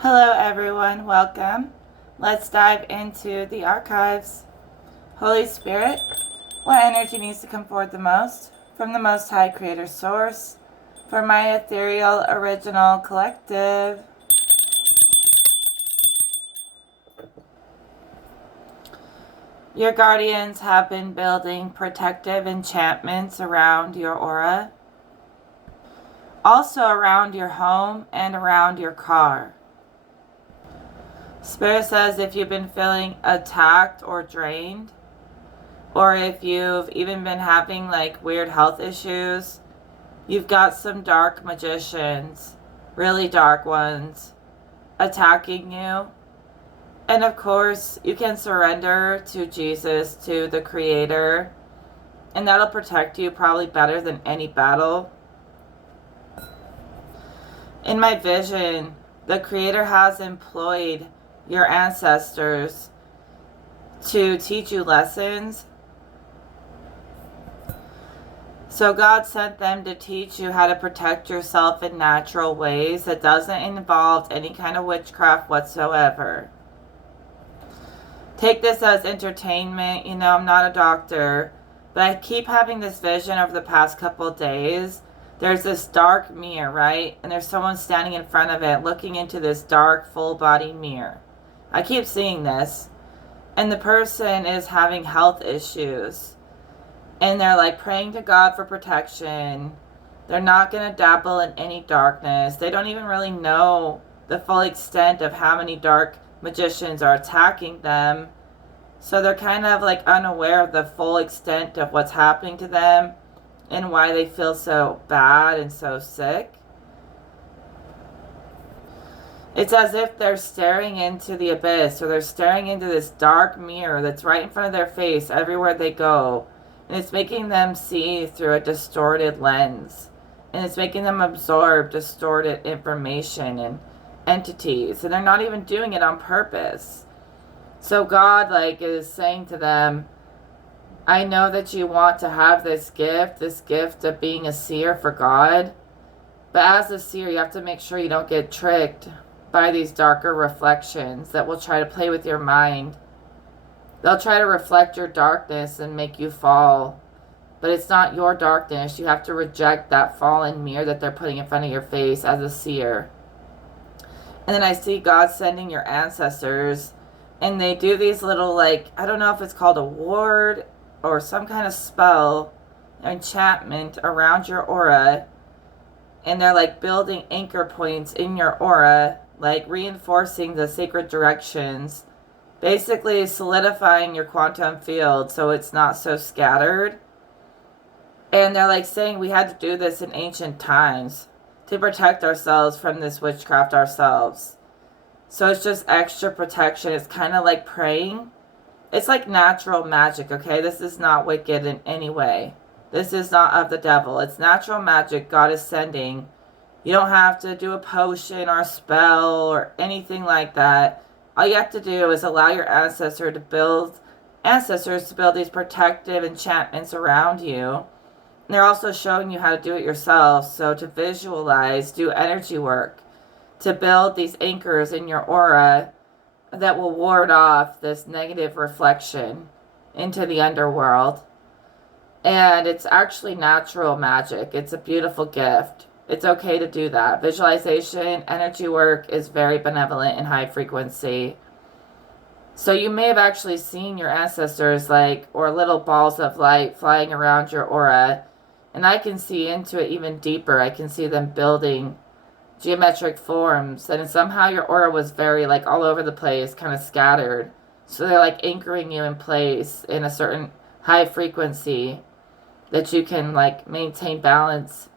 Hello, everyone. Welcome. Let's dive into the archives. Holy Spirit, what energy needs to come forward the most? From the Most High Creator Source, for my ethereal original collective. Your guardians have been building protective enchantments around your aura, also around your home and around your car. Spirit says if you've been feeling attacked or drained, or if you've even been having like weird health issues, you've got some dark magicians, really dark ones, attacking you. And of course, you can surrender to Jesus, to the Creator, and that'll protect you probably better than any battle. In my vision, the Creator has employed your ancestors to teach you lessons. So God sent them to teach you how to protect yourself in natural ways that doesn't involve any kind of witchcraft whatsoever. Take this as entertainment. I'm not a doctor, but I keep having this vision over the past couple of days. There's this dark mirror, right? And there's someone standing in front of it looking into this dark full body mirror. I keep seeing this. And the person is having health issues. And they're like praying to God for protection. They're not going to dabble in any darkness. They don't even really know the full extent of how many dark magicians are attacking them. So they're kind of like unaware of the full extent of what's happening to them and why they feel so bad and so sick. It's as if they're staring into the abyss, or they're staring into this dark mirror that's right in front of their face everywhere they go. And it's making them see through a distorted lens. And it's making them absorb distorted information and entities. And they're not even doing it on purpose. So God is saying to them, I know that you want to have this gift of being a seer for God. But as a seer, you have to make sure you don't get tricked by these darker reflections that will try to play with your mind. They'll try to reflect your darkness and make you fall. But it's not your darkness. You have to reject that fallen mirror that they're putting in front of your face as a seer. And then I see God sending your ancestors. And they do these little, I don't know if it's called a ward or some kind of spell, enchantment around your aura. And they're building anchor points in your aura, reinforcing the sacred directions. Basically solidifying your quantum field so it's not so scattered. And they're saying we had to do this in ancient times to protect ourselves from this witchcraft ourselves. So it's just extra protection. It's kind of like praying. It's like natural magic, okay? This is not wicked in any way. This is not of the devil. It's natural magic God is sending. You don't have to do a potion or a spell or anything like that. All you have to do is allow your ancestors to build these protective enchantments around you. And they're also showing you how to do it yourself. So to visualize, do energy work, to build these anchors in your aura that will ward off this negative reflection into the underworld. And it's actually natural magic. It's a beautiful gift. It's okay to do that. Visualization, energy work is very benevolent and high frequency. So you may have actually seen your ancestors or little balls of light flying around your aura. And I can see into it even deeper. I can see them building geometric forms. And somehow your aura was very all over the place, kind of scattered. So they're anchoring you in place in a certain high frequency that you can maintain balance.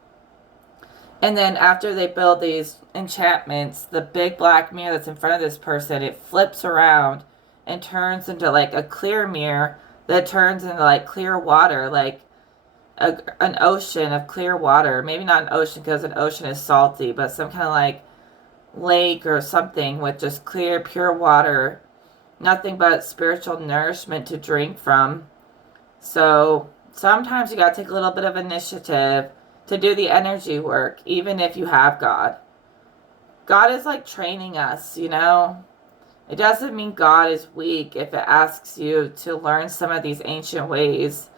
And then after they build these enchantments, the big black mirror that's in front of this person, it flips around and turns into a clear mirror that turns into clear water, an ocean of clear water. Maybe not an ocean because an ocean is salty, but some kind of lake or something with just clear, pure water. Nothing but spiritual nourishment to drink from. So sometimes you got to take a little bit of initiative to do the energy work, even if you have God. God is like training us, you know? It doesn't mean God is weak if it asks you to learn some of these ancient ways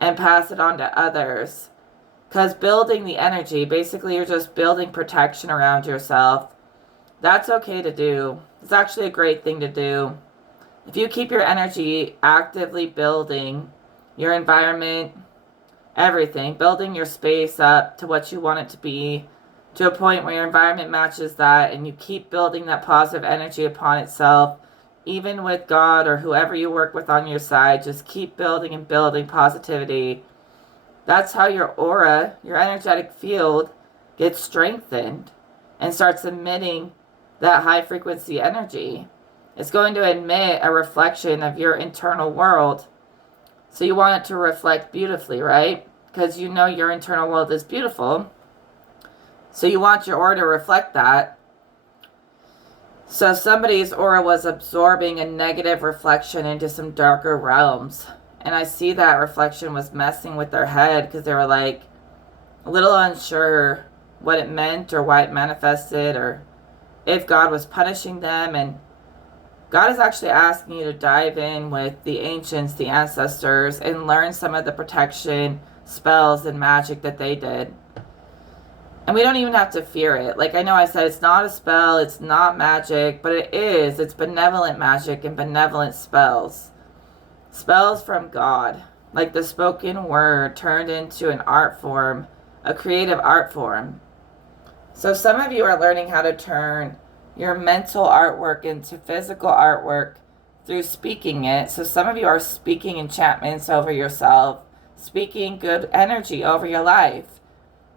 and pass it on to others. Because building the energy, basically you're just building protection around yourself. That's okay to do. It's actually a great thing to do. If you keep your energy actively building your environment, everything, building your space up to what you want it to be, to a point where your environment matches that, and you keep building that positive energy upon itself, even with God or whoever you work with on your side, just keep building and building positivity. That's how your aura, your energetic field, gets strengthened and starts emitting that high frequency energy. It's going to emit a reflection of your internal world. So you want it to reflect beautifully, right? Because you know your internal world is beautiful. So you want your aura to reflect that. So somebody's aura was absorbing a negative reflection into some darker realms. And I see that reflection was messing with their head because they were like a little unsure what it meant or why it manifested or if God was punishing them. And God is actually asking you to dive in with the ancients, the ancestors, and learn some of the protection spells and magic that they did. And we don't even have to fear it. Like I know I said, it's not a spell, it's not magic, but it is. It's benevolent magic and benevolent spells. Spells from God, like the spoken word turned into an art form, a creative art form. So some of you are learning how to turn your mental artwork into physical artwork through speaking it. So some of you are speaking enchantments over yourself, speaking good energy over your life.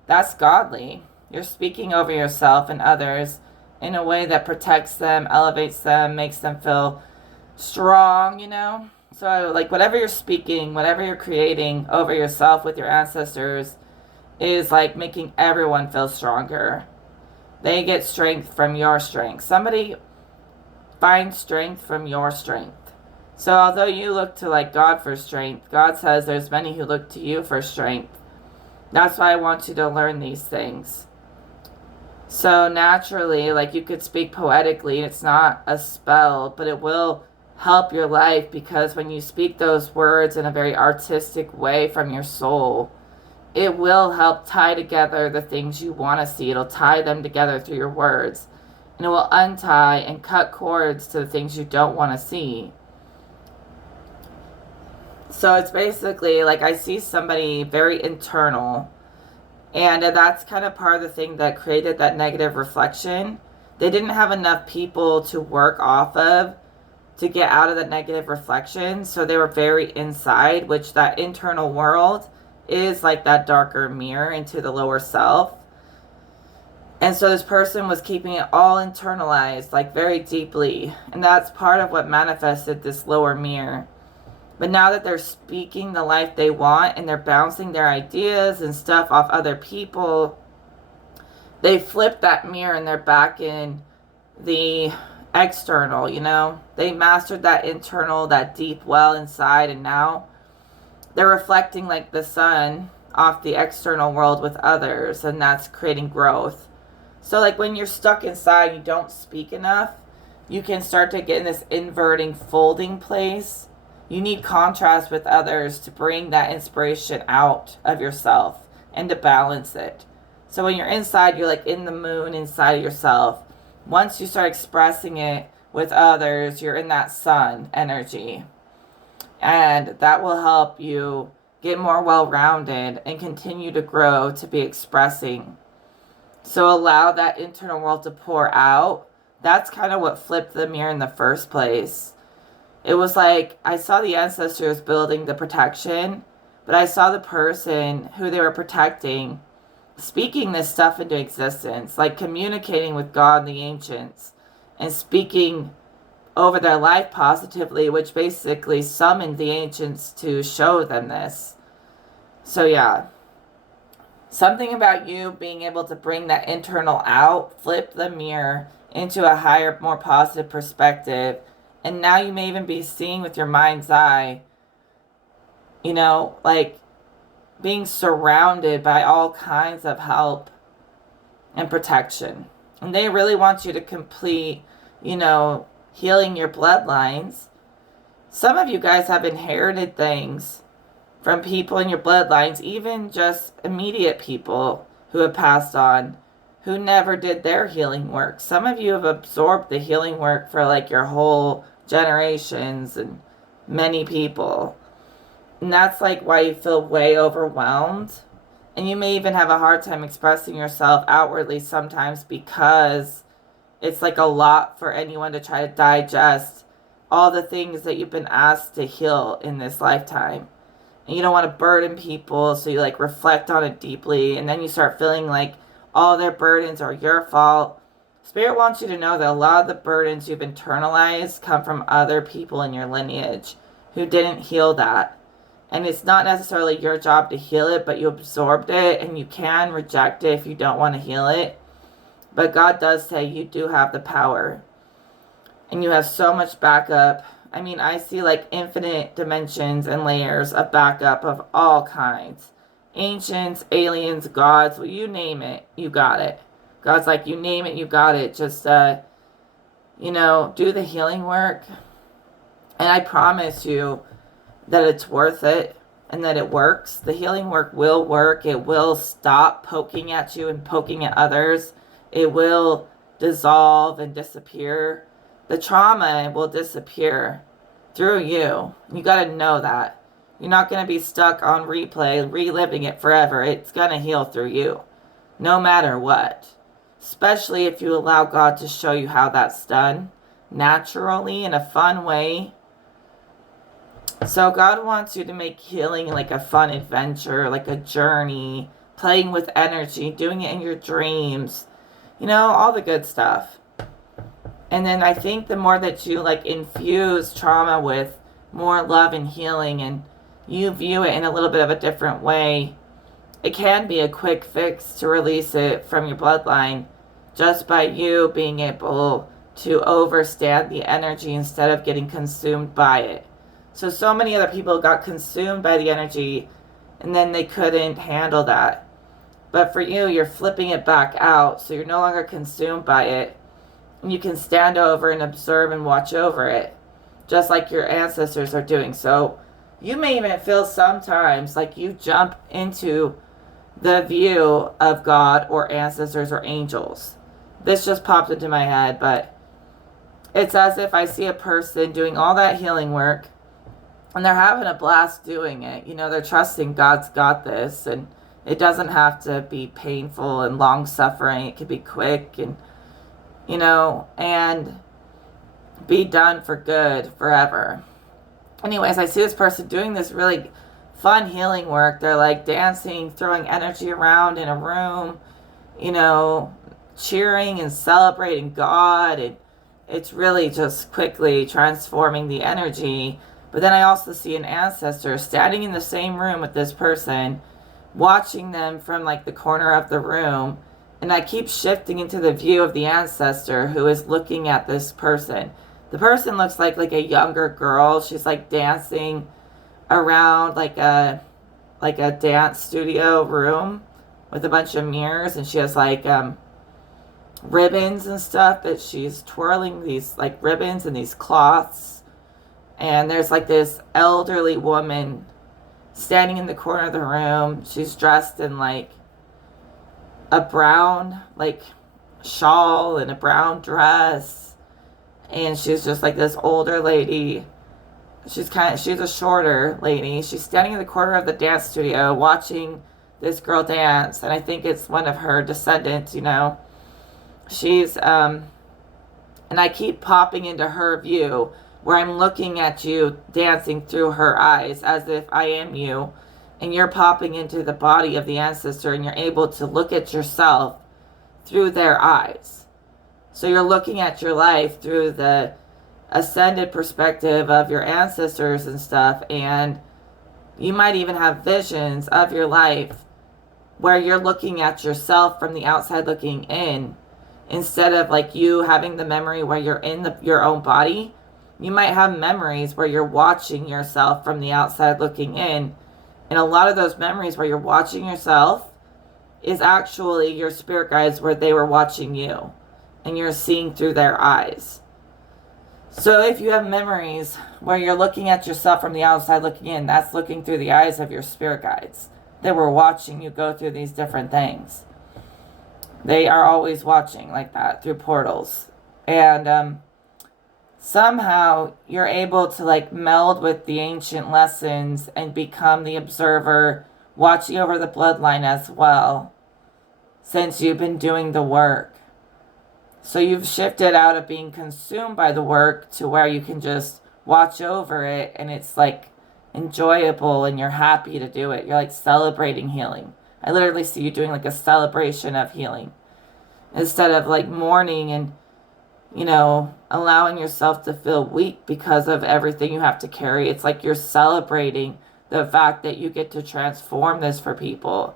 That's godly. You're speaking over yourself and others in a way that protects them, elevates them, makes them feel strong, you know? So like whatever you're speaking, whatever you're creating over yourself with your ancestors is like making everyone feel stronger. They get strength from your strength. Somebody finds strength from your strength. So although you look to like God for strength, God says there's many who look to you for strength. That's why I want you to learn these things. So naturally, like you could speak poetically, it's not a spell, but it will help your life because when you speak those words in a very artistic way from your soul, it will help tie together the things you want to see. It'll tie them together through your words. And it will untie and cut cords to the things you don't want to see. So it's basically like I see somebody very internal. And that's kind of part of the thing that created that negative reflection. They didn't have enough people to work off of to get out of that negative reflection. So they were very inside, which that internal world is like that darker mirror into the lower self. And so this person was keeping it all internalized, like very deeply. And that's part of what manifested this lower mirror. But now that they're speaking the life they want and they're bouncing their ideas and stuff off other people, they flip that mirror and they're back in the external, you know? They mastered that internal, that deep well inside, and now they're reflecting like the sun off the external world with others, and that's creating growth. So like when you're stuck inside, you don't speak enough, you can start to get in this inverting, folding place. You need contrast with others to bring that inspiration out of yourself and to balance it. So when you're inside, you're like in the moon inside of yourself. Once you start expressing it with others, you're in that sun energy. And that will help you get more well-rounded and continue to grow to be expressing. So allow that internal world to pour out. That's kind of what flipped the mirror in the first place. It was like I saw the ancestors building the protection, but I saw the person who they were protecting speaking this stuff into existence, like communicating with God and the ancients and speaking over their life positively, which basically summoned the ancients to show them this. So yeah, something about you being able to bring that internal out, flip the mirror into a higher, more positive perspective. And now you may even be seeing with your mind's eye, you know, like being surrounded by all kinds of help and protection. And they really want you to complete, healing your bloodlines. Some of you guys have inherited things from people in your bloodlines, even just immediate people who have passed on, who never did their healing work. Some of you have absorbed the healing work for like your whole generations and many people. And that's like why you feel way overwhelmed. And you may even have a hard time expressing yourself outwardly sometimes because it's like a lot for anyone to try to digest all the things that you've been asked to heal in this lifetime. And you don't want to burden people, so you like reflect on it deeply, and then you start feeling like all their burdens are your fault. Spirit wants you to know that a lot of the burdens you've internalized come from other people in your lineage who didn't heal that. And it's not necessarily your job to heal it, but you absorbed it, and you can reject it if you don't want to heal it. But God does say you do have the power. And you have so much backup. I mean, I see like infinite dimensions and layers of backup of all kinds. Ancients, aliens, gods, well, you name it, you got it. God's like, you name it, you got it. Just, do the healing work. And I promise you that it's worth it and that it works. The healing work will work. It will stop poking at you and poking at others. It will dissolve and disappear. The trauma will disappear through you. You got to know that. You're not going to be stuck on replay, reliving it forever. It's going to heal through you, no matter what. Especially if you allow God to show you how that's done naturally in a fun way. So God wants you to make healing like a fun adventure, like a journey, playing with energy, doing it in your dreams, all the good stuff. And then I think the more that you like infuse trauma with more love and healing, and you view it in a little bit of a different way, it can be a quick fix to release it from your bloodline just by you being able to overstand the energy instead of getting consumed by it. So many other people got consumed by the energy and then they couldn't handle that. But for you, you're flipping it back out, so you're no longer consumed by it. You can stand over and observe and watch over it, just like your ancestors are doing. So you may even feel sometimes like you jump into the view of God or ancestors or angels. This just popped into my head, but it's as if I see a person doing all that healing work and they're having a blast doing it. They're trusting God's got this, and it doesn't have to be painful and long suffering. It could be quick and and be done for good forever. Anyways, I see this person doing this really fun healing work. They're like dancing, throwing energy around in a room, cheering and celebrating God. And it's really just quickly transforming the energy. But then I also see an ancestor standing in the same room with this person, watching them from like the corner of the room. And I keep shifting into the view of the ancestor who is looking at this person. The person looks like a younger girl. She's like dancing around like a dance studio room with a bunch of mirrors, and she has like ribbons and stuff that she's twirling, these like ribbons and these cloths. And there's like this elderly woman standing in the corner of the room. She's dressed in like a brown like shawl and a brown dress, and she's just like this older lady. She's a shorter lady. She's standing in the corner of the dance studio watching this girl dance, and I think it's one of her descendants. She's and I keep popping into her view where I'm looking at you dancing through her eyes as if I am you. And you're popping into the body of the ancestor, and you're able to look at yourself through their eyes. So you're looking at your life through the ascended perspective of your ancestors and stuff. And you might even have visions of your life where you're looking at yourself from the outside looking in, instead of like you having the memory where you're in your own body. You might have memories where you're watching yourself from the outside looking in. And a lot of those memories where you're watching yourself is actually your spirit guides where they were watching you. and you're seeing through their eyes. So if you have memories where you're looking at yourself from the outside looking in, that's looking through the eyes of your spirit guides. They were watching you go through these different things. They are always watching like that through portals. And somehow you're able to like meld with the ancient lessons and become the observer, watching over the bloodline as well, since you've been doing the work. So you've shifted out of being consumed by the work to where you can just watch over it, and it's like enjoyable and you're happy to do it. You're like celebrating healing. I literally see you doing like a celebration of healing instead of like mourning and, you know, allowing yourself to feel weak because of everything you have to carry. It's like you're celebrating the fact that you get to transform this for people.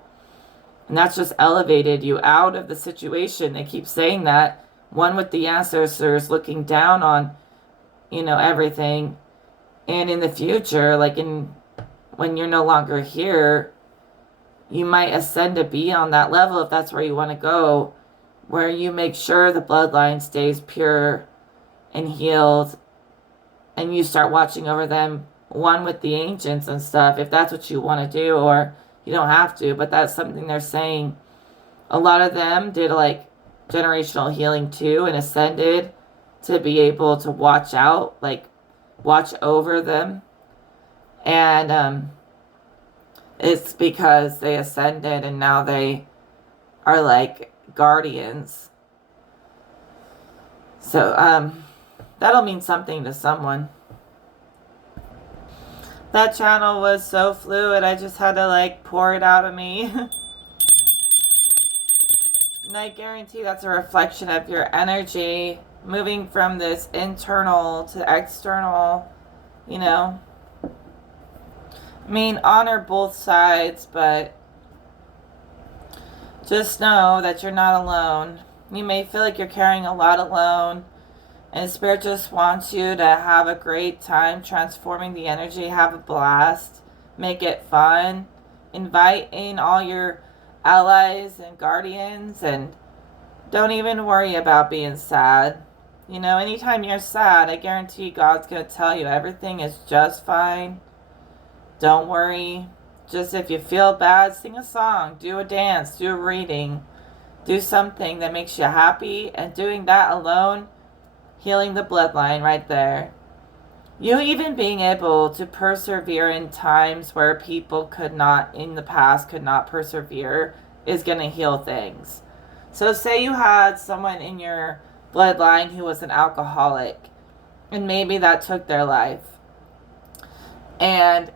And that's just elevated you out of the situation. They keep saying that. One with the ancestors looking down on, you know, everything. And in the future, like when you're no longer here, you might ascend to be on that level if that's where you want to go, where you make sure the bloodline stays pure and healed, and you start watching over them, one with the ancients and stuff, if that's what you want to do, or you don't have to, but that's something they're saying. A lot of them did like generational healing too and ascended to be able to watch out, like watch over them. And it's because they ascended and now they are like guardians. So that'll mean something to someone. That channel was so fluid, I just had to like pour it out of me. And I guarantee that's a reflection of your energy moving from this internal to external, you know. I mean, honor both sides, but just know that you're not alone. You may feel like you're carrying a lot alone, and Spirit just wants you to have a great time transforming the energy, have a blast, make it fun, invite in all your allies and guardians, and don't even worry about being sad. You know, anytime you're sad, I guarantee God's going to tell you everything is just fine. Don't worry. Just if you feel bad, sing a song, do a dance, do a reading, do something that makes you happy, and doing that alone, healing the bloodline right there. You even being able to persevere in times where people could not, in the past, could not persevere, is going to heal things. So say you had someone in your bloodline who was an alcoholic, and maybe that took their life. And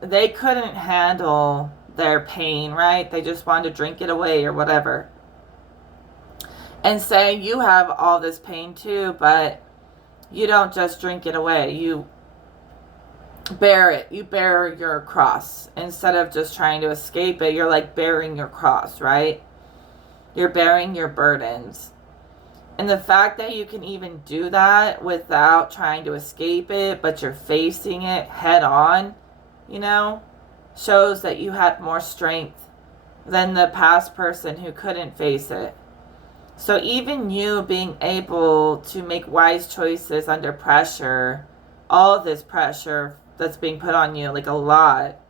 they couldn't handle their pain, right? They just wanted to drink it away or whatever. And say you have all this pain too, but you don't just drink it away. You bear it. You bear your cross. Instead of just trying to escape it, you're like bearing your cross, right? You're bearing your burdens. And the fact that you can even do that without trying to escape it, but you're facing it head on, you know, shows that you had more strength than the past person who couldn't face it. So even you being able to make wise choices under pressure, all this pressure that's being put on you, like a lot.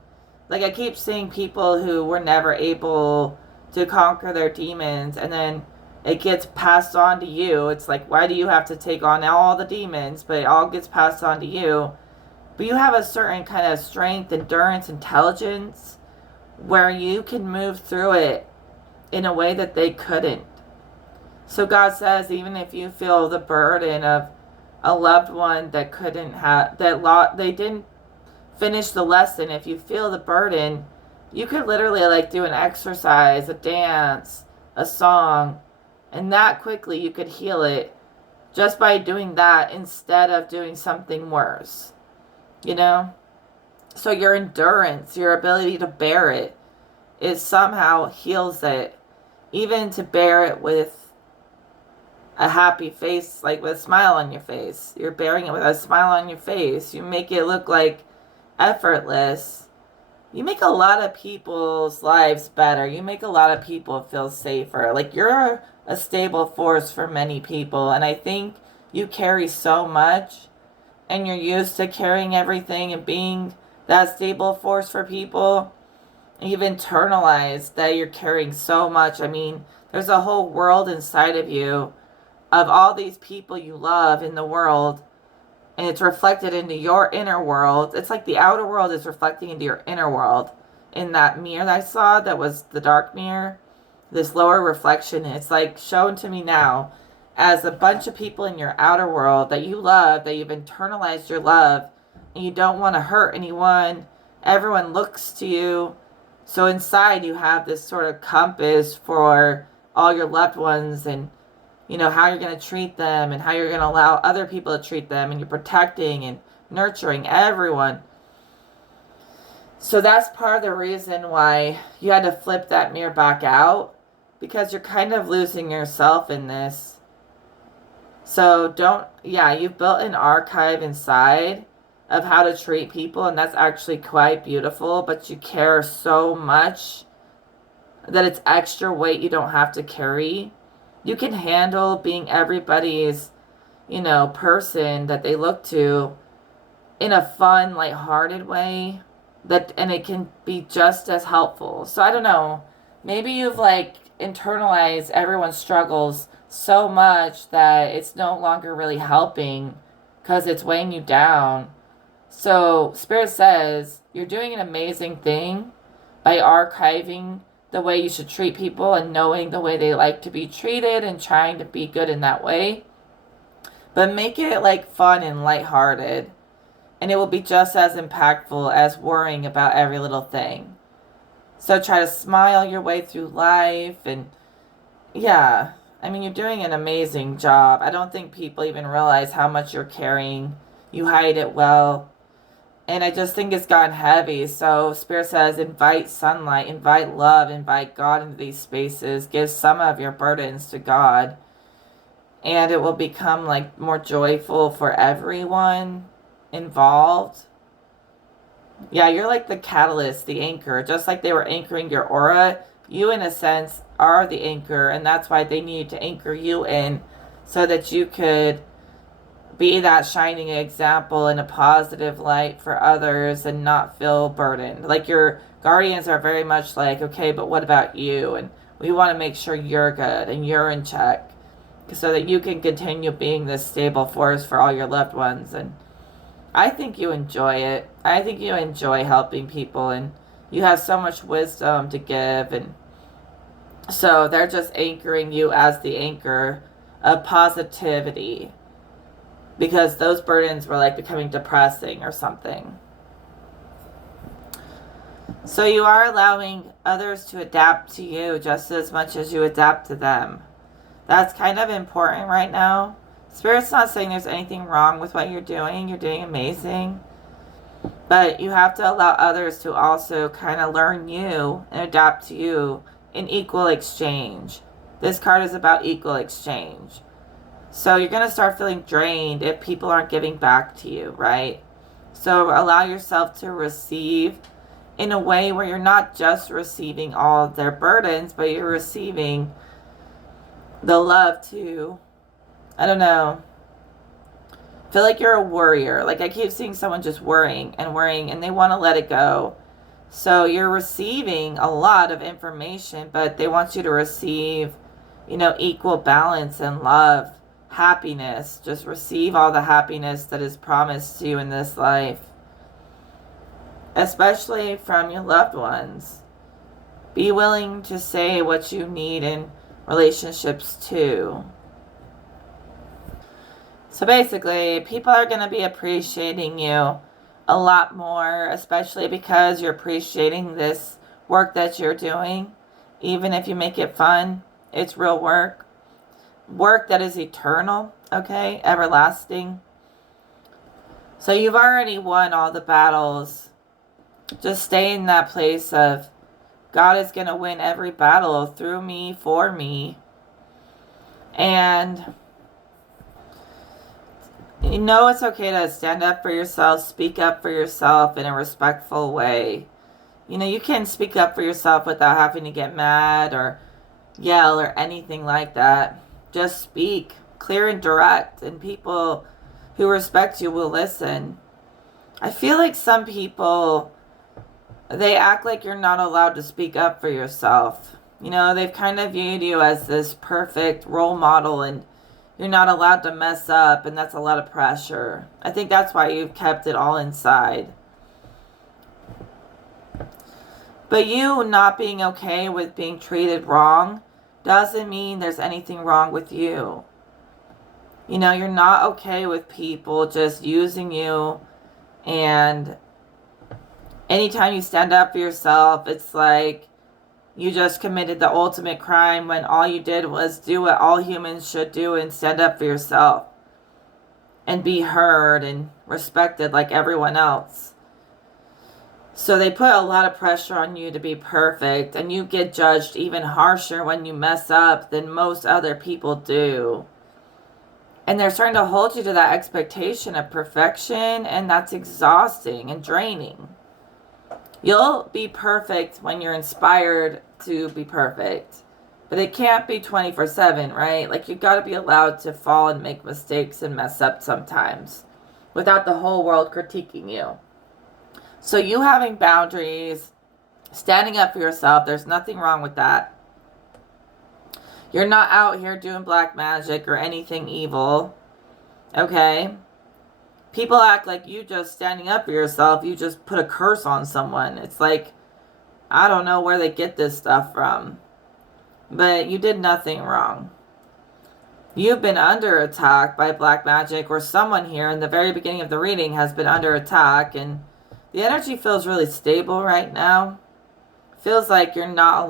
Like I keep seeing people who were never able to conquer their demons, and then it gets passed on to you. It's like, why do you have to take on all the demons? But it all gets passed on to you. But you have a certain kind of strength, endurance, intelligence, where you can move through it in a way that they couldn't. So God says, even if you feel the burden of a loved one that couldn't have, they didn't finish the lesson, if you feel the burden, you could literally like do an exercise, a dance, a song, and that quickly you could heal it just by doing that instead of doing something worse, you know? So your endurance, your ability to bear it, is somehow heals it, even to bear it with a happy face, like with a smile on your face. You're bearing it with a smile on your face. You make it look like effortless, you make a lot of people's lives better. You make a lot of people feel safer. Like you're a stable force for many people. And I think you carry so much and you're used to carrying everything and being that stable force for people. You've internalized that you're carrying so much. I mean, there's a whole world inside of you of all these people you love in the world, and it's reflected into your inner world. It's like the outer world is reflecting into your inner world. In that mirror that I saw, that was the dark mirror, this lower reflection, it's like shown to me now as a bunch of people in your outer world that you love, that you've internalized your love, and you don't want to hurt anyone. Everyone looks to you. So inside you have this sort of compass for all your loved ones, and how you're going to treat them and how you're going to allow other people to treat them, and you're protecting and nurturing everyone. So that's part of the reason why you had to flip that mirror back out, because you're kind of losing yourself in this. So you've built an archive inside of how to treat people, and that's actually quite beautiful, but you care so much that it's extra weight you don't have to carry. You can handle being everybody's, person that they look to in a fun, lighthearted way, and it can be just as helpful. So I don't know, maybe you've internalized everyone's struggles so much that it's no longer really helping because it's weighing you down. So Spirit says you're doing an amazing thing by archiving the way you should treat people and knowing the way they like to be treated and trying to be good in that way. But make it fun and lighthearted, and it will be just as impactful as worrying about every little thing. So try to smile your way through life, and yeah, I mean, you're doing an amazing job. I don't think people even realize how much you're carrying. You hide it well. And I just think it's gotten heavy. So Spirit says, invite sunlight, invite love, invite God into these spaces. Give some of your burdens to God. And it will become more joyful for everyone involved. Yeah, you're like the catalyst, the anchor. Just like they were anchoring your aura, you in a sense are the anchor. And that's why they need to anchor you in, so that you could be that shining example in a positive light for others and not feel burdened. Like your guardians are very much like, okay, but what about you? And we want to make sure you're good and you're in check, so that you can continue being this stable force for all your loved ones. And I think you enjoy it. I think you enjoy helping people, and you have so much wisdom to give. And so they're just anchoring you as the anchor of positivity, because those burdens were becoming depressing or something. So you are allowing others to adapt to you just as much as you adapt to them. That's kind of important right now. Spirit's not saying there's anything wrong with what you're doing. You're doing amazing. But you have to allow others to also kind of learn you and adapt to you in equal exchange. This card is about equal exchange. So you're going to start feeling drained if people aren't giving back to you, right? So allow yourself to receive in a way where you're not just receiving all of their burdens, but you're receiving the love too. I don't know. Feel like you're a worrier. I keep seeing someone just worrying, and they want to let it go. So you're receiving a lot of information, but they want you to receive, equal balance and love, happiness. Just receive all the happiness that is promised to you in this life, especially from your loved ones. Be willing to say what you need in relationships too. So basically, people are going to be appreciating you a lot more, especially because you're appreciating this work that you're doing. Even if you make it fun, it's real work. Work that is eternal, okay? Everlasting. So you've already won all the battles. Just stay in that place of God is going to win every battle through me, for me. And it's okay to stand up for yourself, speak up for yourself in a respectful way. You know, you can speak up for yourself without having to get mad or yell or anything like that. Just speak clear and direct, and people who respect you will listen. I feel like some people, they act like you're not allowed to speak up for yourself. You know, they've kind of viewed you as this perfect role model, and you're not allowed to mess up, and that's a lot of pressure. I think that's why you've kept it all inside. But you not being okay with being treated wrong doesn't mean there's anything wrong with you. You know, you're not okay with people just using you, and anytime you stand up for yourself, it's like you just committed the ultimate crime when all you did was do what all humans should do and stand up for yourself and be heard and respected like everyone else. So they put a lot of pressure on you to be perfect, and you get judged even harsher when you mess up than most other people do. And they're starting to hold you to that expectation of perfection, and that's exhausting and draining. You'll be perfect when you're inspired to be perfect, but it can't be 24/7, right? Like, you've got to be allowed to fall and make mistakes and mess up sometimes without the whole world critiquing you. So you having boundaries, standing up for yourself, there's nothing wrong with that. You're not out here doing black magic or anything evil, okay? People act like you just standing up for yourself, you just put a curse on someone. It's like, I don't know where they get this stuff from, but you did nothing wrong. You've been under attack by black magic, or someone here in the very beginning of the reading has been under attack, and the energy feels really stable right now. Feels like you're not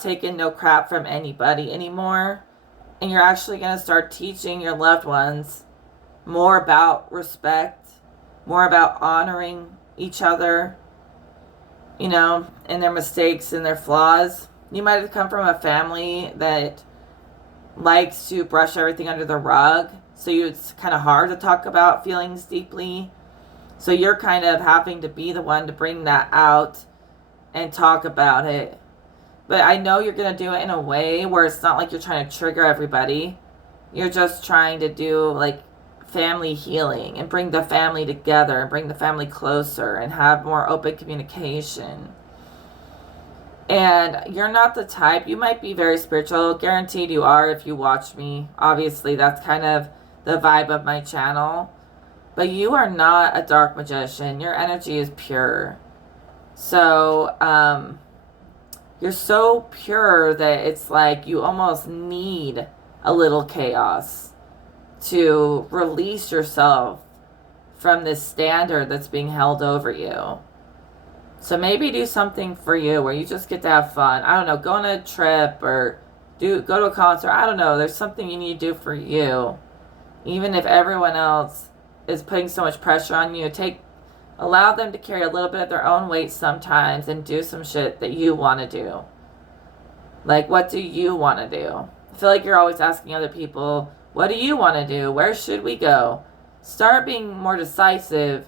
taking no crap from anybody anymore. And you're actually going to start teaching your loved ones more about respect, more about honoring each other, you know, and their mistakes and their flaws. You might have come from a family that likes to brush everything under the rug. So it's kind of hard to talk about feelings deeply. So you're kind of having to be the one to bring that out and talk about it. But I know you're going to do it in a way where it's not like you're trying to trigger everybody. You're just trying to do like family healing and bring the family together and bring the family closer and have more open communication. And you're not the type, you might be very spiritual, guaranteed you are if you watch me. Obviously, that's kind of the vibe of my channel. But you are not a dark magician. Your energy is pure. So, you're so pure that it's like you almost need a little chaos to release yourself from this standard that's being held over you. So maybe do something for you where you just get to have fun. I don't know, go on a trip or go to a concert. I don't know. There's something you need to do for you. Even if everyone else is putting so much pressure on you, allow them to carry a little bit of their own weight sometimes and do some shit that you want to do. Like, what do you want to do? I feel like you're always asking other people, what do you want to do? Where should we go? Start being more decisive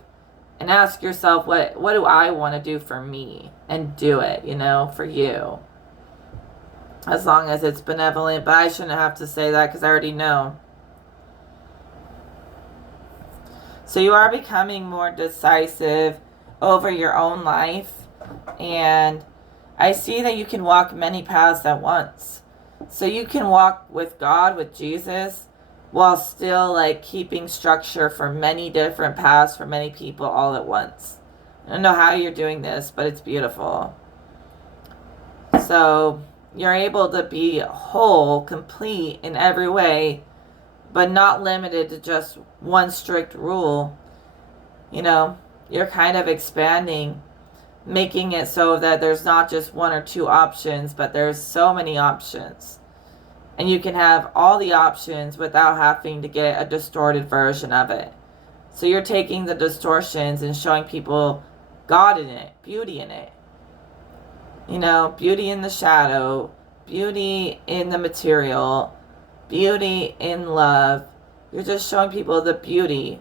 and ask yourself, what do I want to do for me? And do it, you know, for you. As long as it's benevolent, but I shouldn't have to say that because I already know. So you are becoming more decisive over your own life, and I see that you can walk many paths at once. So you can walk with God, with Jesus, while still like keeping structure for many different paths for many people all at once. I don't know how you're doing this, but it's beautiful. So you're able to be whole, complete in every way, but not limited to just one strict rule. You know, you're kind of expanding, making it so that there's not just one or two options, but there's so many options. And you can have all the options without having to get a distorted version of it. So you're taking the distortions and showing people God in it, beauty in it. You know, beauty in the shadow, beauty in the material, beauty in love. You're just showing people the beauty.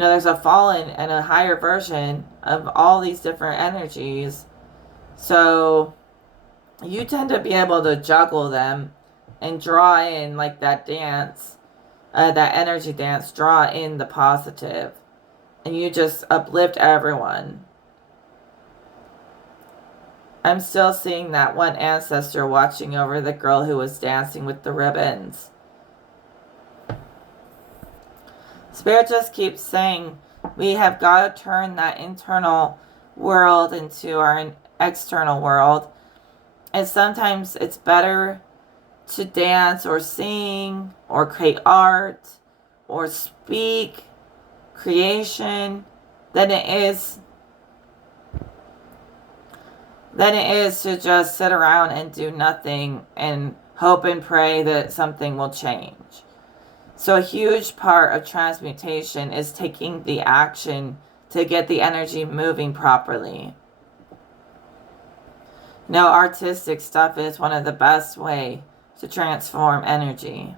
There's a fallen and a higher version of all these different energies. So you tend to be able to juggle them and draw in, like that dance, that energy dance, draw in the positive. And you just uplift everyone. I'm still seeing that one ancestor watching over the girl who was dancing with the ribbons. Spirit just keeps saying we have got to turn that internal world into our external world. And sometimes it's better to dance or sing or create art or speak creation than it is to just sit around and do nothing and hope and pray that something will change. So a huge part of transmutation is taking the action to get the energy moving properly. Artistic stuff is one of the best way to transform energy.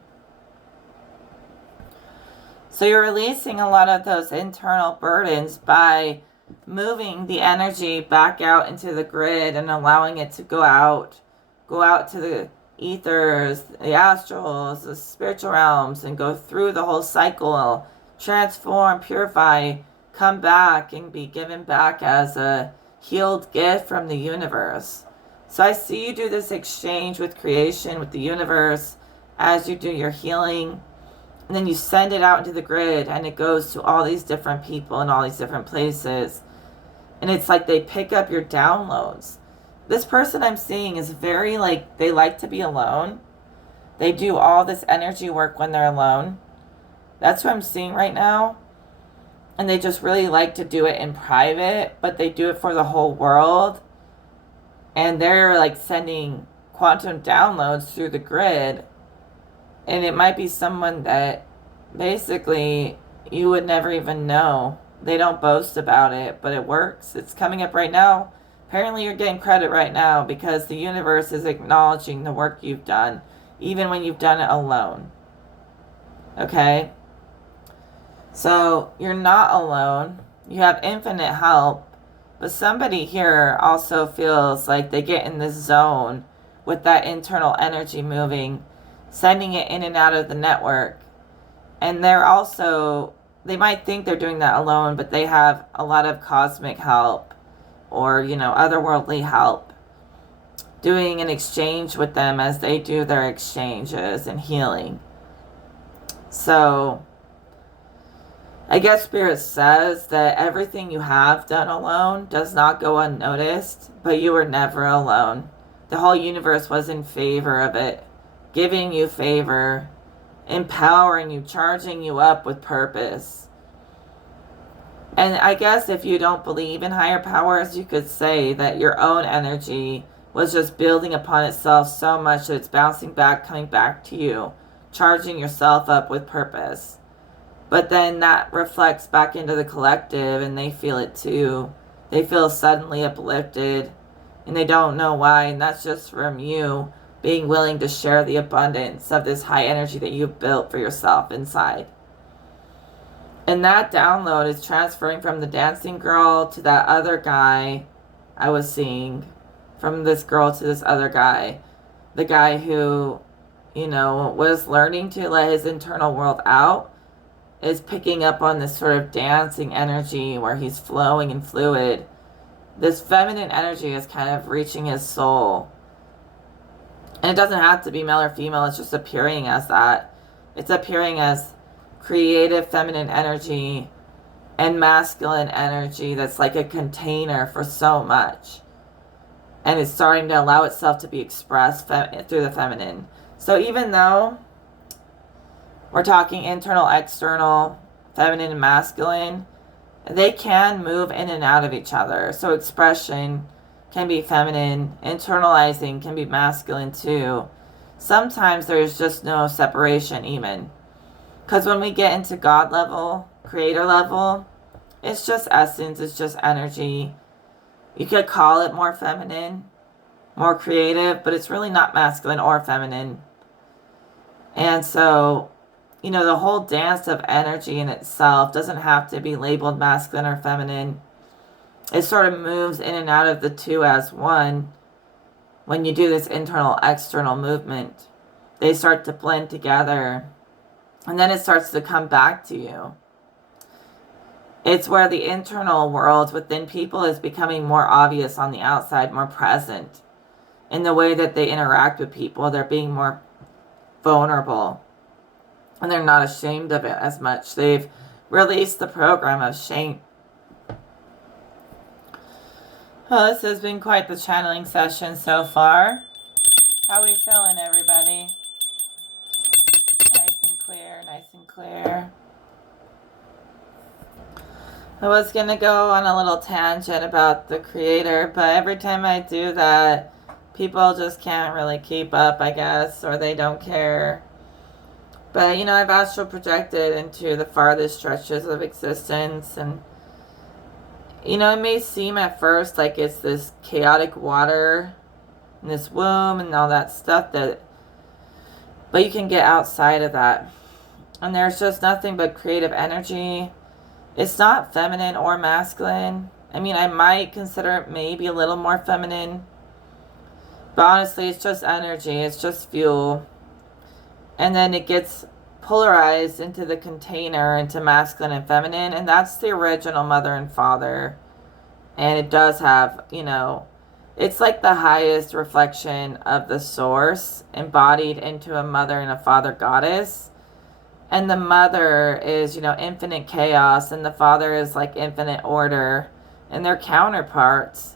So you're releasing a lot of those internal burdens by moving the energy back out into the grid and allowing it to go out to the ethers, the astrals, the spiritual realms, and go through the whole cycle, transform, purify, come back, and be given back as a healed gift from the universe. So I see you do this exchange with creation, with the universe, as you do your healing. And then you send it out into the grid, and it goes to all these different people in all these different places. And it's like they pick up your downloads. This person I'm seeing is very they like to be alone. They do all this energy work when they're alone. That's what I'm seeing right now. And they just really like to do it in private, but they do it for the whole world. And they're sending quantum downloads through the grid. And it might be someone that basically you would never even know. They don't boast about it, but it works. It's coming up right now. Apparently you're getting credit right now because the universe is acknowledging the work you've done, even when you've done it alone. Okay? So you're not alone. You have infinite help. But somebody here also feels like they get in this zone with that internal energy moving, sending it in and out of the network. And they might think they're doing that alone, but they have a lot of cosmic help or, otherworldly help doing an exchange with them as they do their exchanges and healing. So I guess Spirit says that everything you have done alone does not go unnoticed, but you were never alone. The whole universe was in favor of it, giving you favor, empowering you, charging you up with purpose. And I guess if you don't believe in higher powers, you could say that your own energy was just building upon itself so much that it's bouncing back, coming back to you, charging yourself up with purpose. But then that reflects back into the collective and they feel it too. They feel suddenly uplifted and they don't know why. And that's just from you being willing to share the abundance of this high energy that you've built for yourself inside. And that download is transferring from the dancing girl to that other guy I was seeing. From this girl to this other guy. The guy who, was learning to let his internal world out is picking up on this sort of dancing energy where he's flowing and fluid. This feminine energy is kind of reaching his soul. And it doesn't have to be male or female, it's just appearing as that. It's appearing as creative feminine energy and masculine energy that's like a container for so much. And it's starting to allow itself to be expressed through the feminine. So even though we're talking internal, external, feminine and masculine, they can move in and out of each other. So expression can be feminine, internalizing can be masculine too. Sometimes there's just no separation even. Because when we get into God level, creator level, it's just essence, it's just energy. You could call it more feminine, more creative, but it's really not masculine or feminine. And so the whole dance of energy in itself doesn't have to be labeled masculine or feminine. It sort of moves in and out of the two as one when you do this internal external movement. They start to blend together, and then it starts to come back to you. It's where the internal world within people is becoming more obvious on the outside, more present in the way that they interact with people. They're being more vulnerable, and they're not ashamed of it as much. They've released the program of shame. Well, this has been quite the channeling session so far. How we feeling, everybody? Nice and clear, nice and clear. I was going to go on a little tangent about the creator, but every time I do that, people just can't really keep up, I guess, or they don't care. But, I've astral projected into the farthest stretches of existence, and, it may seem at first like it's this chaotic water and this womb and all that stuff, but you can get outside of that. And there's just nothing but creative energy. It's not feminine or masculine. I mean, I might consider it maybe a little more feminine. But honestly, it's just energy. It's just fuel. And then it gets polarized into the container, into masculine and feminine. And that's the original mother and father. And it does have, it's like the highest reflection of the source embodied into a mother and a father goddess. And the mother is, infinite chaos, and the father is like infinite order, and they're counterparts.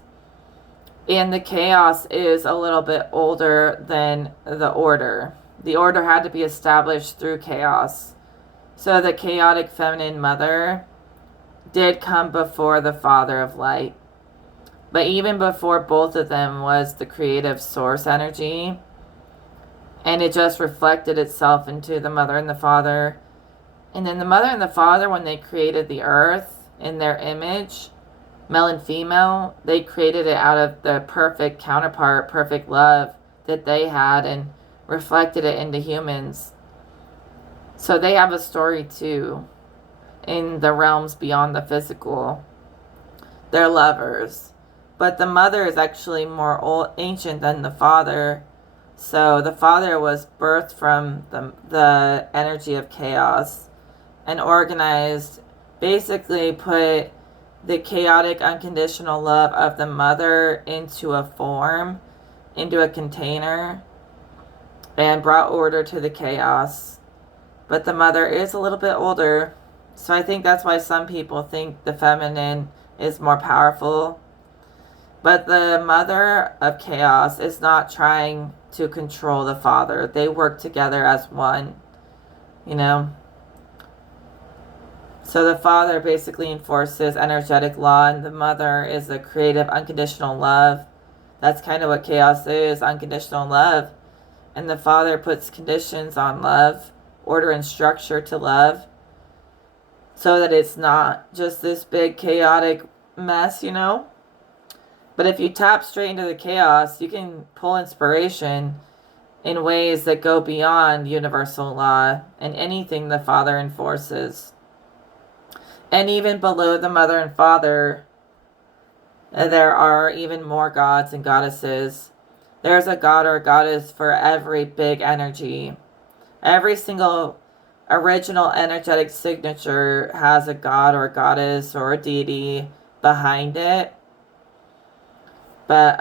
And the chaos is a little bit older than the order. The order had to be established through chaos. So the chaotic feminine mother did come before the father of light. But even before both of them was the creative source energy. And it just reflected itself into the mother and the father. And then the mother and the father, when they created the earth in their image, male and female, they created it out of the perfect counterpart, perfect love that they had, and reflected it into humans. So they have a story too in the realms beyond the physical. They're lovers. But the mother is actually more ancient than the father. So the father was birthed from the energy of chaos and organized, basically put the chaotic unconditional love of the mother into a form, into a container, and brought order to the chaos. But the mother is a little bit older, so I think that's why some people think the feminine is more powerful. But the mother of chaos is not trying to control the father. They work together as one, So the father basically enforces energetic law, and the mother is a creative, unconditional love. That's kind of what chaos is, unconditional love. And the father puts conditions on love, order and structure to love, so that it's not just this big chaotic mess, But if you tap straight into the chaos, you can pull inspiration in ways that go beyond universal law and anything the father enforces. And even below the mother and father, there are even more gods and goddesses. There's a god or a goddess for every big energy. Every single original energetic signature has a god or a goddess or a deity behind it. But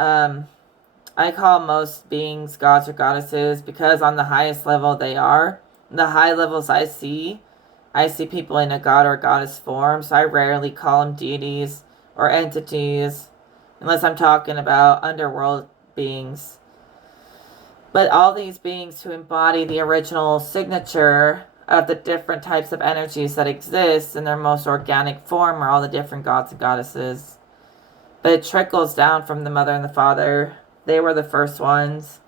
I call most beings gods or goddesses because on the highest level they are. The high levels I see people in a god or goddess form, so I rarely call them deities or entities, unless I'm talking about underworld beings. But all these beings who embody the original signature of the different types of energies that exist in their most organic form are all the different gods and goddesses. But it trickles down from the mother and the father. They were the first ones.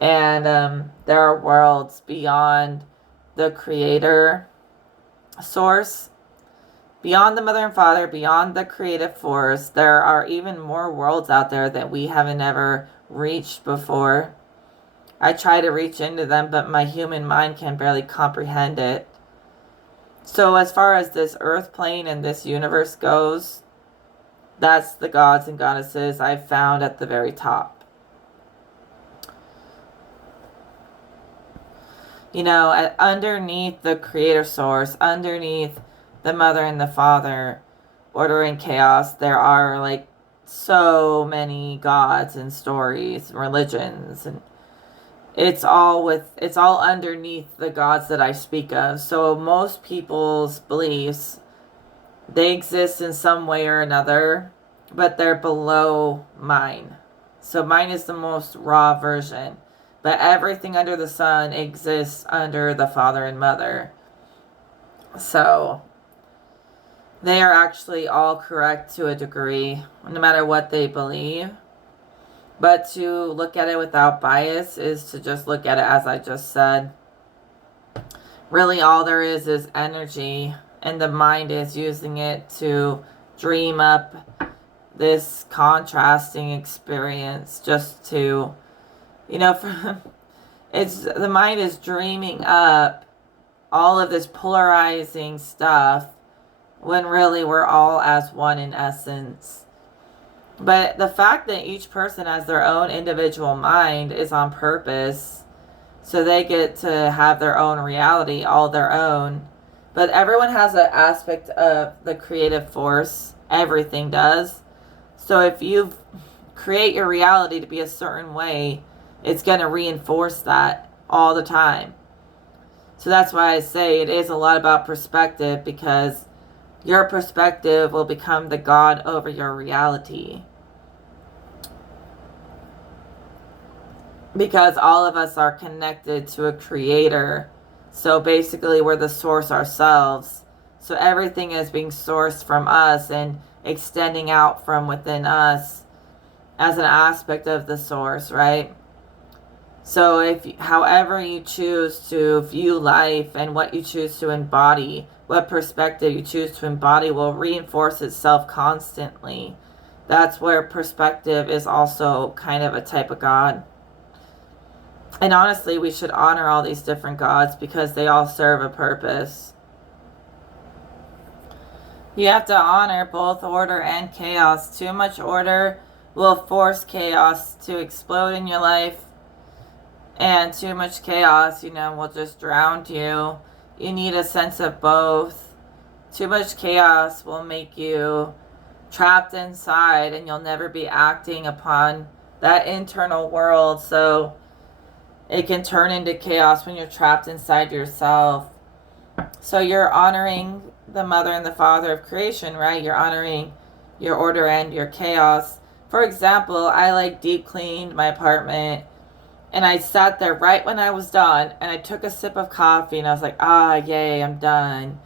And there are worlds beyond the creator source. Beyond the mother and father, beyond the creative force, there are even more worlds out there that we haven't ever reached before. I try to reach into them, but my human mind can barely comprehend it. So as far as this earth plane and this universe goes, that's the gods and goddesses I've found at the very top. You know, underneath the creator source, underneath the mother and the father, order and chaos, there are like so many gods and stories, religions, and it's all underneath the gods that I speak of. So most people's beliefs, they exist in some way or another, but they're below mine. So mine is the most raw version. But everything under the sun exists under the father and mother. So they are actually all correct to a degree, no matter what they believe. But to look at it without bias is to just look at it as I just said. Really all there is energy, and the mind is using it to dream up this contrasting experience just to, you know, the mind is dreaming up all of this polarizing stuff when really we're all as one in essence. But the fact that each person has their own individual mind is on purpose, so they get to have their own reality, all their own. But everyone has an aspect of the creative force. Everything does. So if you create your reality to be a certain way, it's going to reinforce that all the time. So that's why I say it is a lot about perspective, because your perspective will become the God over your reality. Because all of us are connected to a creator. So basically we're the source ourselves. So everything is being sourced from us and extending out from within us as an aspect of the source, right? So however you choose to view life and what you choose to embody, what perspective you choose to embody will reinforce itself constantly. That's where perspective is also kind of a type of God. And honestly, we should honor all these different gods because they all serve a purpose. You have to honor both order and chaos. Too much order will force chaos to explode in your life. And too much chaos, will just drown you. You need a sense of both. Too much chaos will make you trapped inside, and you'll never be acting upon that internal world. So it can turn into chaos when you're trapped inside yourself. So you're honoring the mother and the father of creation, right? You're honoring your order and your chaos. For example, I deep cleaned my apartment, and I sat there right when I was done, and I took a sip of coffee, and I was like, yay, I'm done.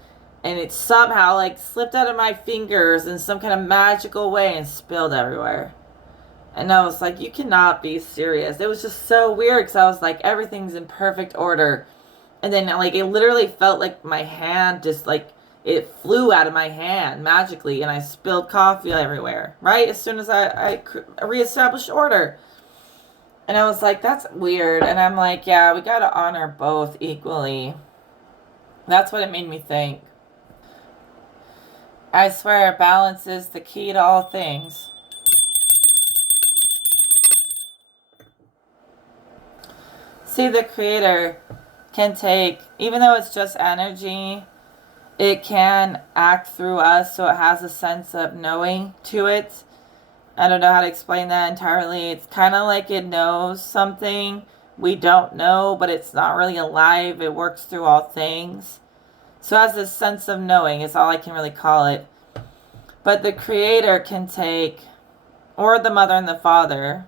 And it somehow slipped out of my fingers in some kind of magical way and spilled everywhere. And I was like, you cannot be serious. It was just so weird because I was like, everything's in perfect order. And then it literally felt like my hand just it flew out of my hand magically, and I spilled coffee everywhere, right? As soon as I reestablished order. And I was like, that's weird. And I'm like, yeah, we got to honor both equally. That's what it made me think. I swear, balance is the key to all things. See, the creator can take, even though it's just energy, it can act through us, so it has a sense of knowing to it. I don't know how to explain that entirely. It's kind of like it knows something we don't know, but it's not really alive. It works through all things. So it has this sense of knowing is all I can really call it. But the creator can take, or the mother and the father,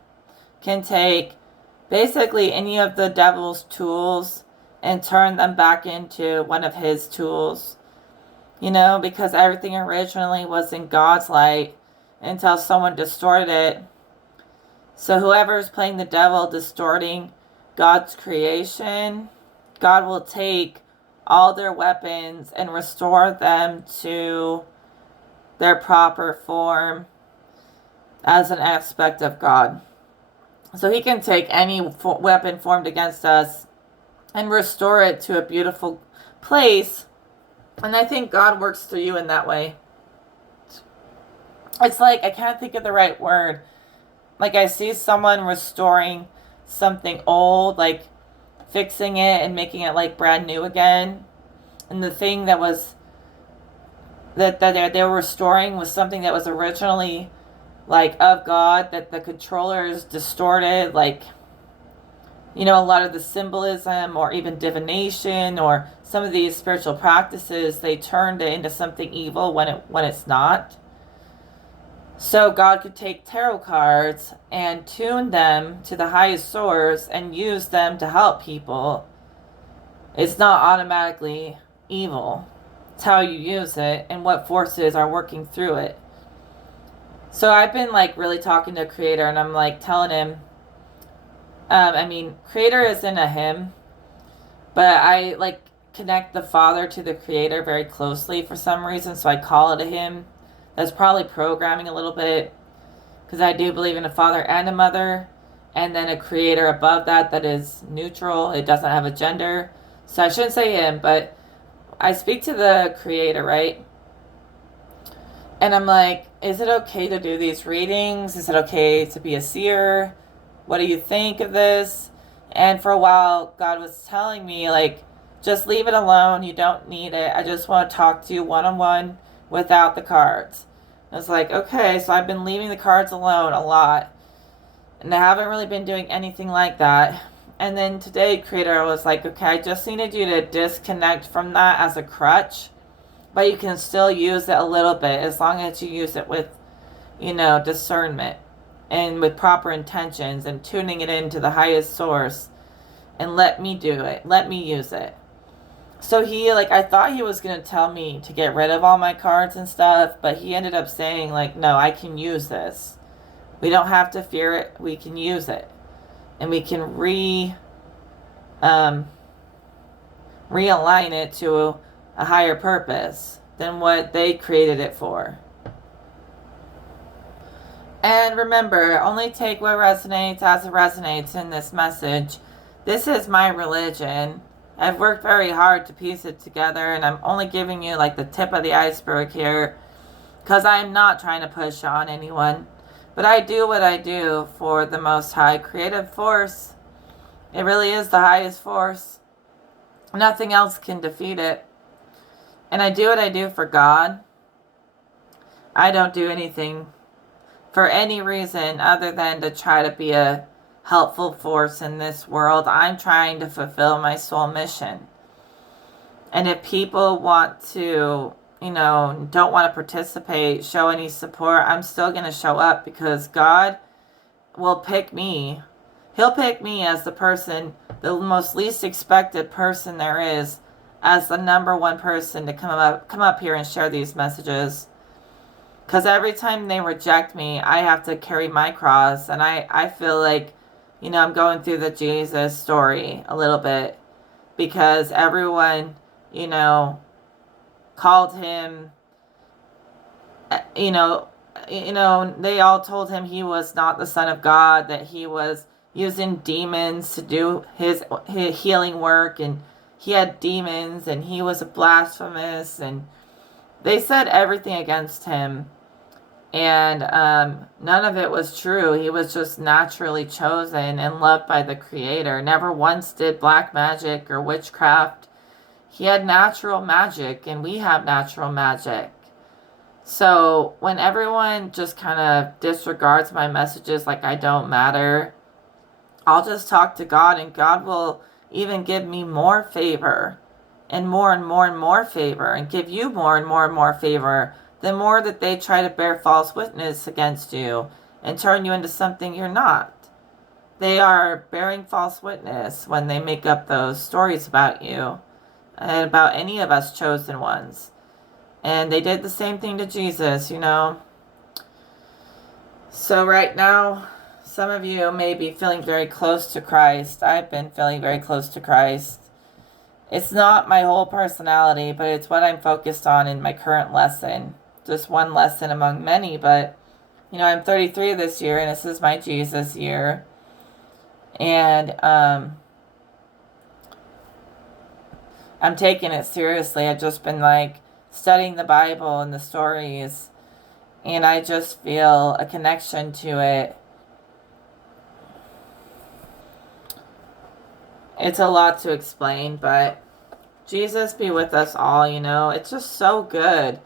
can take basically any of the devil's tools and turn them back into one of his tools. Because everything originally was in God's light until someone distorted it. So whoever's playing the devil, distorting God's creation, God will take all their weapons and restore them to their proper form as an aspect of God. So he can take any weapon formed against us and restore it to a beautiful place. And I think God works through you in that way. It's like, I can't think of the right word. Like, I see someone restoring something old, like fixing it and making it like brand new again. And the thing that was that they were restoring was something that was originally like of God, that the controllers distorted, like, you know, a lot of the symbolism or even divination or some of these spiritual practices, they turned it into something evil when it's not. So God could take tarot cards and tune them to the highest source and use them to help people. It's not automatically evil. It's how you use it and what forces are working through it. So I've been like really talking to Creator, and I'm like telling him, Creator isn't a him, but I like connect the Father to the Creator very closely for some reason, so I call it a him. That's probably programming a little bit, because I do believe in a father and a mother, and then a creator above that that is neutral. It doesn't have a gender. So I shouldn't say him, but I speak to the Creator, right? And I'm like, is it okay to do these readings? Is it okay to be a seer? What do you think of this? And for a while, God was telling me, like, just leave it alone. You don't need it. I just want to talk to you one-on-one without the cards. I was like, okay, so I've been leaving the cards alone a lot. And I haven't really been doing anything like that. And then today, Creator was like, okay, I just needed you to disconnect from that as a crutch. But you can still use it a little bit as long as you use it with, you know, discernment and with proper intentions and tuning it into the highest source. And let me do it. Let me use it. So he, like, I thought he was going to tell me to get rid of all my cards and stuff, but he ended up saying, like, no, I can use this. We don't have to fear it. We can use it. And we can realign it to a higher purpose than what they created it for. And remember, only take what resonates as it resonates in this message. This is my religion. I've worked very hard to piece it together, and I'm only giving you like the tip of the iceberg here, because I'm not trying to push on anyone. But I do what I do for the Most High Creative Force. It really is the highest force. Nothing else can defeat it. And I do what I do for God. I don't do anything for any reason other than to try to be a helpful force in this world. I'm trying to fulfill my soul mission. And if people want to, you know, don't want to participate, show any support, I'm still going to show up, because God will pick me. He'll pick me as the person, the most least expected person there is, as the number one person to come up here and share these messages. Because every time they reject me, I have to carry my cross. And I feel like, you know, I'm going through the Jesus story a little bit. Because everyone, you know, called him, you know, they all told him he was not the Son of God, that he was using demons to do his healing work, and he had demons, and he was a blasphemous, and they said everything against him. And none of it was true. He was just naturally chosen and loved by the Creator. Never once did black magic or witchcraft. He had natural magic, and we have natural magic. So when everyone just kind of disregards my messages like I don't matter, I'll just talk to God, and God will even give me more favor, and more and more and more favor, and give you more and more and more favor, the more that they try to bear false witness against you and turn you into something you're not. They are bearing false witness when they make up those stories about you and about any of us chosen ones. And they did the same thing to Jesus, you know. So right now, some of you may be feeling very close to Christ. I've been feeling very close to Christ. It's not my whole personality, but it's what I'm focused on in my current lesson. Just one lesson among many, but, you know, I'm 33 this year, and this is my Jesus year. And I'm taking it seriously. I've just been like studying the Bible and the stories, and I just feel a connection to it. It's a lot to explain, but Jesus be with us all, you know? It's just so good.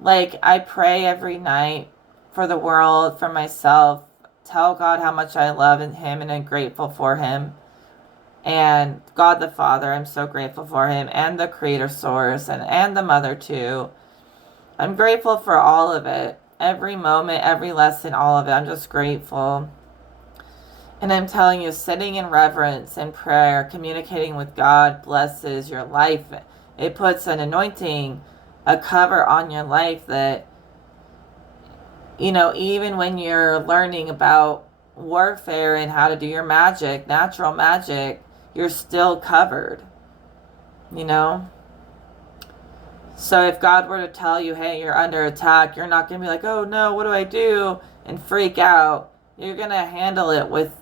Like, I pray every night for the world, for myself, tell God how much I love Him and I'm grateful for Him. And God the Father, I'm so grateful for Him, and the Creator Source, and the Mother too. I'm grateful for all of it. Every moment, every lesson, all of it. I'm just grateful. And I'm telling you, sitting in reverence and prayer, communicating with God blesses your life. It puts an anointing, a cover on your life that, you know, even when you're learning about warfare and how to do your magic, natural magic, you're still covered, you know? So if God were to tell you, hey, you're under attack, you're not going to be like, oh no, what do I do? And freak out. You're going to handle it with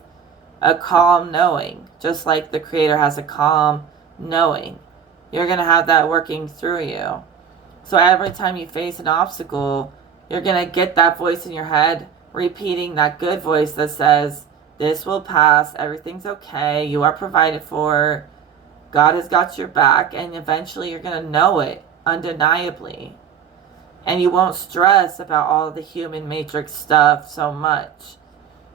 a calm knowing, just like the Creator has a calm knowing. You're going to have that working through you. So every time you face an obstacle, you're going to get that voice in your head, repeating that good voice that says, this will pass, everything's okay, you are provided for, God has got your back, and eventually you're going to know it undeniably. And you won't stress about all the human matrix stuff so much.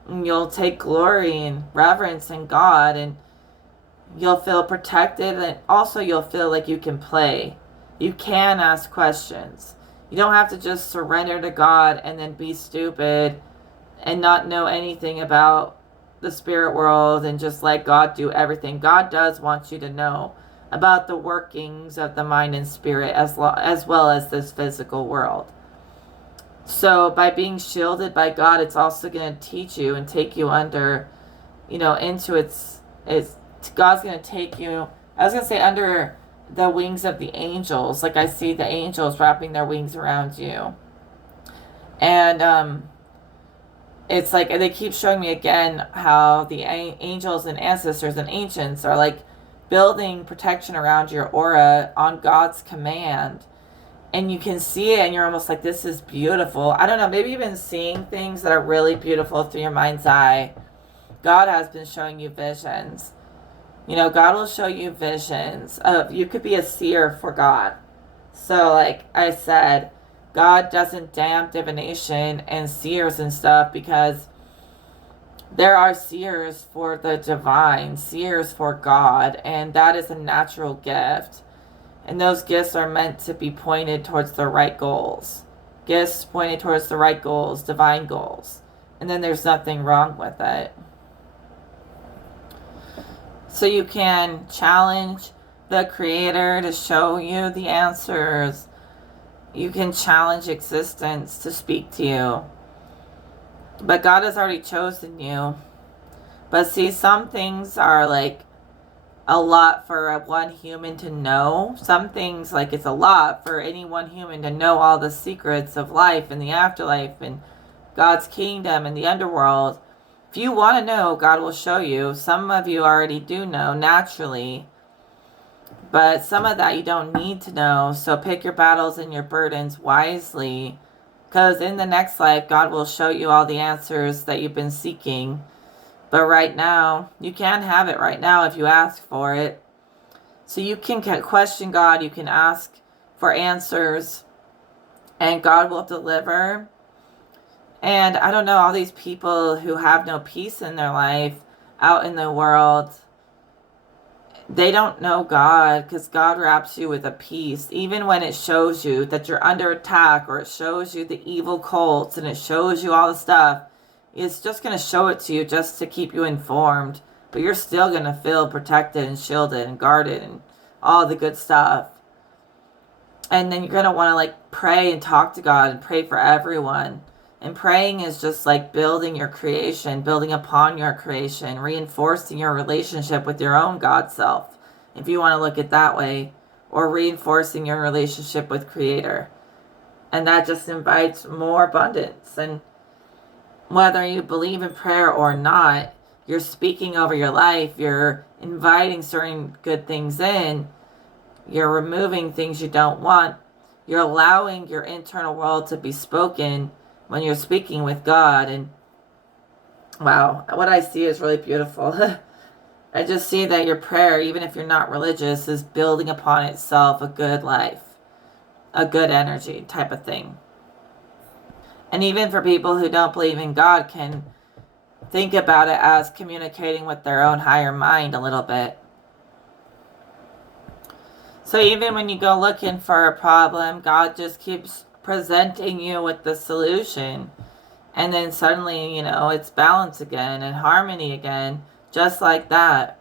You'll take glory and reverence in God, and you'll feel protected, and also you'll feel like you can play. You can ask questions. You don't have to just surrender to God and then be stupid and not know anything about the spirit world and just let God do everything. God does want you to know about the workings of the mind and spirit as well as this physical world. So by being shielded by God, it's also going to teach you and take you under, you know, into its God's going to take you, I was going to say under the wings of the angels. Like I see the angels wrapping their wings around you. And it's like they keep showing me again how the angels and ancestors and ancients are like building protection around your aura on God's command. And you can see it and you're almost like, this is beautiful. I don't know, maybe you've been seeing things that are really beautiful through your mind's eye. God has been showing you visions. You know, God will show you visions of, you could be a seer for God. So like I said, God doesn't damn divination and seers and stuff, because there are seers for the divine, seers for God, and that is a natural gift. And those gifts are meant to be pointed towards the right goals. Gifts pointed towards the right goals, divine goals. And then there's nothing wrong with it. So you can challenge the Creator to show you the answers. You can challenge existence to speak to you. But God has already chosen you. But see, some things are like a lot for one human to know. Some things, like, it's a lot for any one human to know all the secrets of life and the afterlife and God's kingdom and the underworld. If you want to know, God will show you. Some of you already do know naturally, but some of that you don't need to know. So pick your battles and your burdens wisely, because in the next life, God will show you all the answers that you've been seeking. But right now, you can have it right now if you ask for it. So you can question God, you can ask for answers, and God will deliver. And I don't know, all these people who have no peace in their life out in the world, they don't know God, because God wraps you with a peace. Even when it shows you that you're under attack, or it shows you the evil cults, and it shows you all the stuff, it's just going to show it to you just to keep you informed. But you're still going to feel protected and shielded and guarded and all the good stuff. And then you're going to want to like pray and talk to God and pray for everyone. And praying is just like building your creation, building upon your creation, reinforcing your relationship with your own God self, if you want to look at it that way, or reinforcing your relationship with Creator. And that just invites more abundance. And whether you believe in prayer or not, you're speaking over your life, you're inviting certain good things in, you're removing things you don't want, you're allowing your internal world to be spoken when you're speaking with God. And wow, what I see is really beautiful. I just see that your prayer, even if you're not religious, is building upon itself a good life, a good energy type of thing. And even for people who don't believe in God can think about it as communicating with their own higher mind a little bit. So even when you go looking for a problem, God just keeps presenting you with the solution. And then suddenly, it's balance again and harmony again, just like that.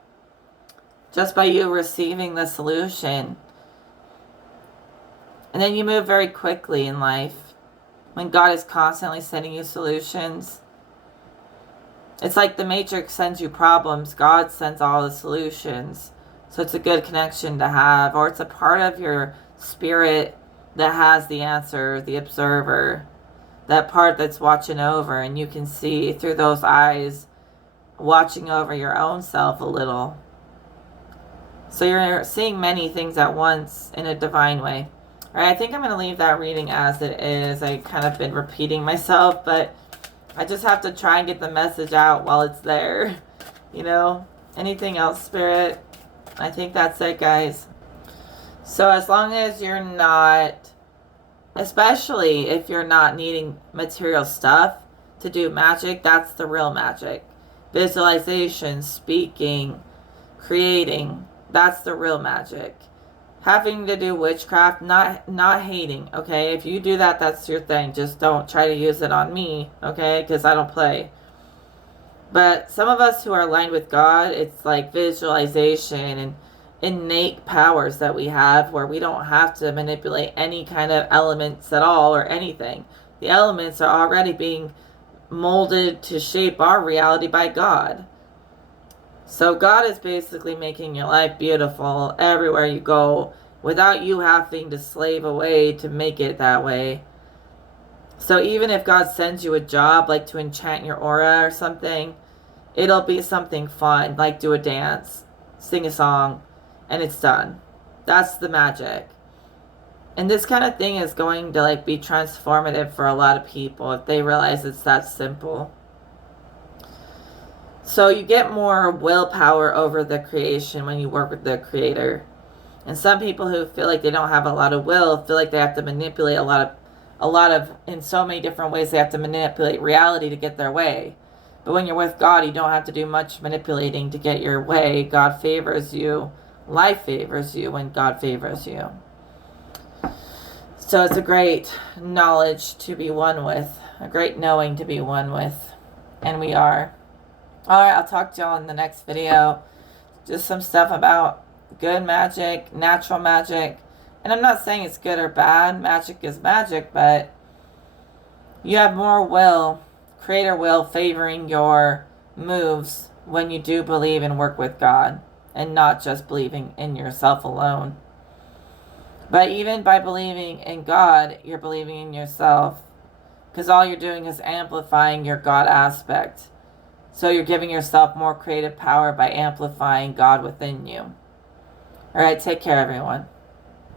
Just by you receiving the solution. And then you move very quickly in life. When God is constantly sending you solutions. It's like the Matrix sends you problems. God sends all the solutions. So it's a good connection to have. Or it's a part of your spirit that has the answer, the observer. That part that's watching over. And you can see through those eyes, watching over your own self a little. So you're seeing many things at once in a divine way. All right, I think I'm going to leave that reading as it is. I kind of been repeating myself, but I just have to try and get the message out while it's there. Anything else, Spirit? I think that's it, guys. So as long as you're not, especially if you're not needing material stuff to do magic, that's the real magic. Visualization, speaking, creating, that's the real magic. Having to do witchcraft, not hating, okay? If you do that, that's your thing. Just don't try to use it on me, okay? Because I don't play. But some of us who are aligned with God, it's like visualization and innate powers that we have where we don't have to manipulate any kind of elements at all or anything. The elements are already being molded to shape our reality by God. So God is basically making your life beautiful everywhere you go without you having to slave away to make it that way. So even if God sends you a job, like to enchant your aura or something, it'll be something fun, like do a dance, sing a song, and it's done. That's the magic. And this kind of thing is going to be transformative for a lot of people if they realize it's that simple. So you get more willpower over the creation when you work with the Creator. And some people who feel like they don't have a lot of will feel like they have to manipulate a lot of in so many different ways. They have to manipulate reality to get their way. But when you're with God, you don't have to do much manipulating to get your way. God favors you. Life favors you when God favors you. So it's a great knowledge to be one with. A great knowing to be one with. And we are. Alright, I'll talk to y'all in the next video. Just some stuff about good magic, natural magic. And I'm not saying it's good or bad. Magic is magic, but you have more will, Creator will, favoring your moves when you do believe and work with God. And not just believing in yourself alone. But even by believing in God, you're believing in yourself. Because all you're doing is amplifying your God aspect. So you're giving yourself more creative power by amplifying God within you. All right, take care, everyone.